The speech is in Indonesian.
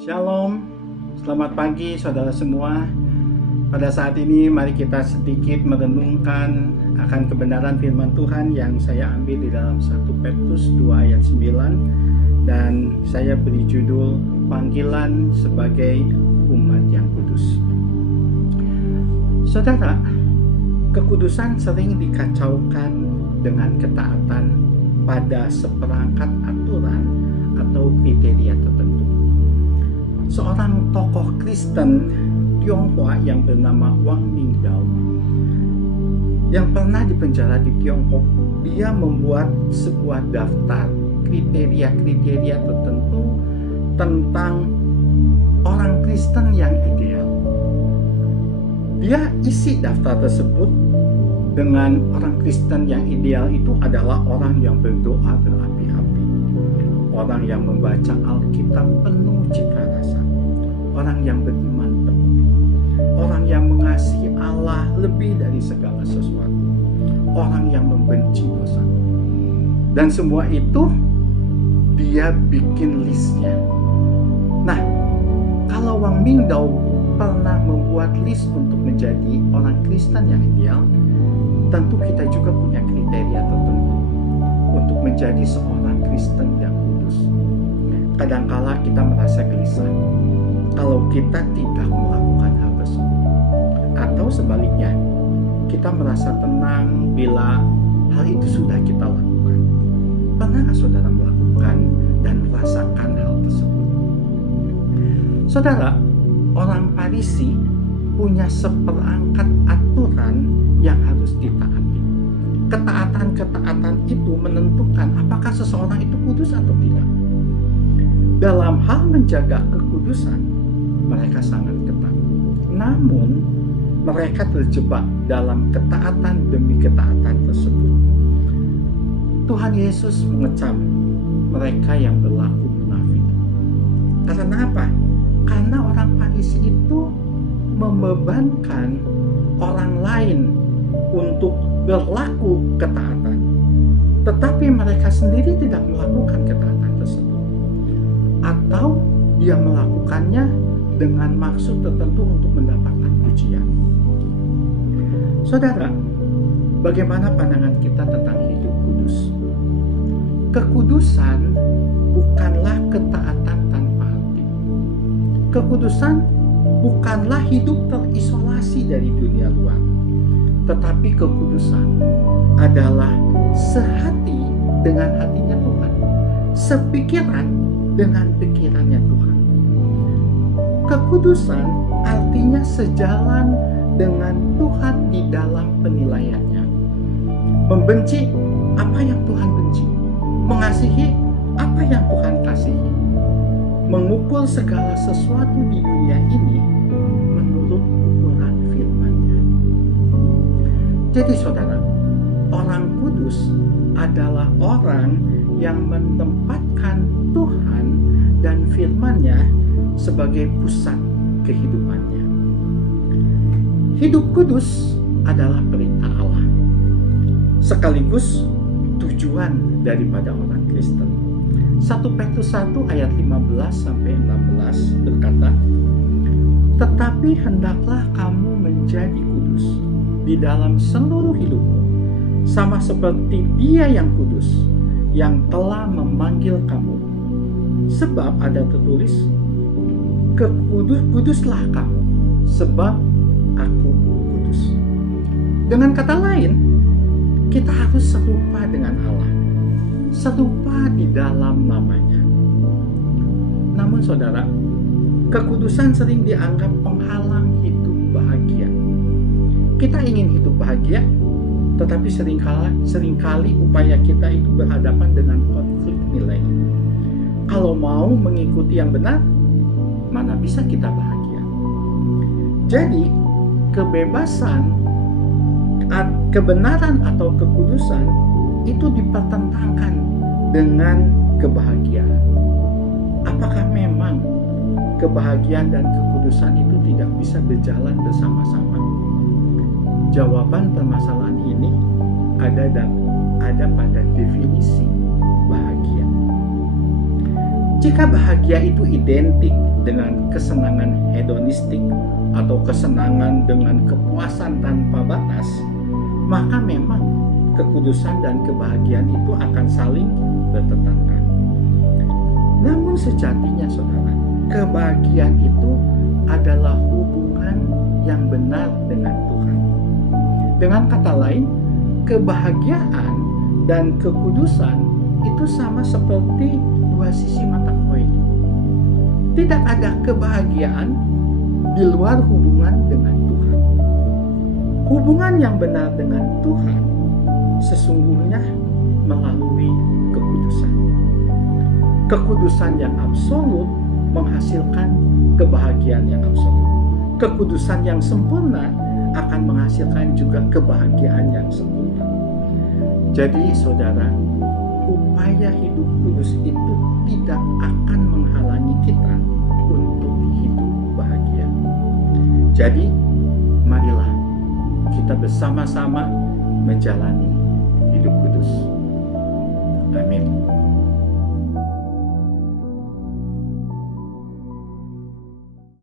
Shalom, selamat pagi saudara semua. Pada saat ini mari kita sedikit merenungkan akan kebenaran firman Tuhan yang saya ambil di dalam 1 Petrus 2 ayat 9. Dan saya beri judul panggilan sebagai umat yang kudus. Saudara, kekudusan sering dikacaukan dengan ketaatan pada seperangkat aturan atau kriteria tertentu. Seorang tokoh Kristen Tionghoa yang bernama Wang Mingdao yang pernah dipenjara di Tiongkok, dia membuat sebuah daftar kriteria-kriteria tertentu tentang orang Kristen yang ideal. Dia isi daftar tersebut dengan orang Kristen yang ideal itu adalah orang yang berdoa berapi-api, orang yang membaca Alkitab penuh cita rasa, orang yang beriman penuh, orang yang mengasihi Allah lebih dari segala sesuatu, orang yang membenci dosa. Dan semua itu dia bikin listnya. Nah, kalau Wang Mingdao pernah membuat list untuk menjadi orang Kristen yang ideal, tentu kita juga punya kriteria tertentu untuk menjadi seorang Kristen yang kudus. Kadangkala kita merasa gelisah kalau kita tidak melakukan hal tersebut, atau sebaliknya, kita merasa tenang bila hal itu sudah kita lakukan. Pernahkah saudara melakukan dan merasakan hal tersebut? Saudara, orang Farisi punya seperangkat aturan yang harus ditaati. Ketaatan-ketaatan itu menentukan apakah seseorang itu kudus atau tidak. Dalam hal menjaga kekudusan, mereka sangat ketat. Namun, mereka terjebak dalam ketaatan demi ketaatan tersebut. Tuhan Yesus mengecam mereka yang berlaku munafik. Karena apa? Karena orang Farisi itu membebankan orang lain untuk berlaku ketaatan, tetapi mereka sendiri tidak melakukan ketaatan tersebut, atau dia melakukannya dengan maksud tertentu untuk mendapatkan pujian. Saudara, bagaimana pandangan kita tentang hidup kudus? Kekudusan bukanlah ketaatan tanpa arti. Kekudusan bukanlah hidup terisolasi dari dunia luar, tetapi kekudusan adalah sehati dengan hatinya Tuhan, sepikiran dengan pikirannya Tuhan. Kekudusan artinya sejalan dengan Tuhan di dalam penilaiannya, membenci apa yang Tuhan benci, mengasihi apa yang Tuhan kasihi, mengukur segala sesuatu di dunia ini menurut ukuran firman-Nya. Jadi saudara, orang kudus adalah orang yang menempatkan Tuhan dan firman-Nya sebagai pusat kehidupannya. Hidup kudus adalah perintah Allah, sekaligus tujuan daripada orang Kristen. 1 Petrus 1 ayat 15-16 berkata, "Tetapi hendaklah kamu menjadi kudus di dalam seluruh hidupmu, sama seperti Dia yang kudus, yang telah memanggil kamu. Sebab ada tertulis, kuduslah kamu, sebab aku kudus." Dengan kata lain, kita harus serupa dengan Allah, serupa di dalam namanya. Namun saudara, kekudusan sering dianggap penghalang hidup bahagia. Kita ingin hidup bahagia, tetapi seringkali upaya kita itu berhadapan dengan konflik nilai. Kalau mau mengikuti yang benar, mana bisa kita bahagia? Jadi, kebenaran atau kekudusan itu dipertentangkan dengan kebahagiaan. Apakah memang kebahagiaan dan kekudusan itu tidak bisa berjalan bersama-sama? Jawaban permasalahan ini ada pada definisi bahagia. Jika bahagia itu identik dengan kesenangan hedonistik atau kesenangan dengan kepuasan tanpa batas, maka memang kekudusan dan kebahagiaan itu akan saling bertentangan. Namun sejatinya saudara, kebahagiaan itu adalah hubungan yang benar dengan Tuhan. Dengan kata lain, kebahagiaan dan kekudusan itu sama seperti dua sisi mata koin. Tidak ada kebahagiaan di luar hubungan dengan Tuhan. Hubungan yang benar dengan Tuhan sesungguhnya melalui kekudusan. Kekudusan yang absolut menghasilkan kebahagiaan yang absolut. Kekudusan yang sempurna akan menghasilkan juga kebahagiaan yang sempurna. Jadi saudara, upaya hidup kudus itu tidak akan menghalangi kita untuk hidup bahagia. Jadi, marilah kita bersama-sama menjalani hidup kudus. Amin.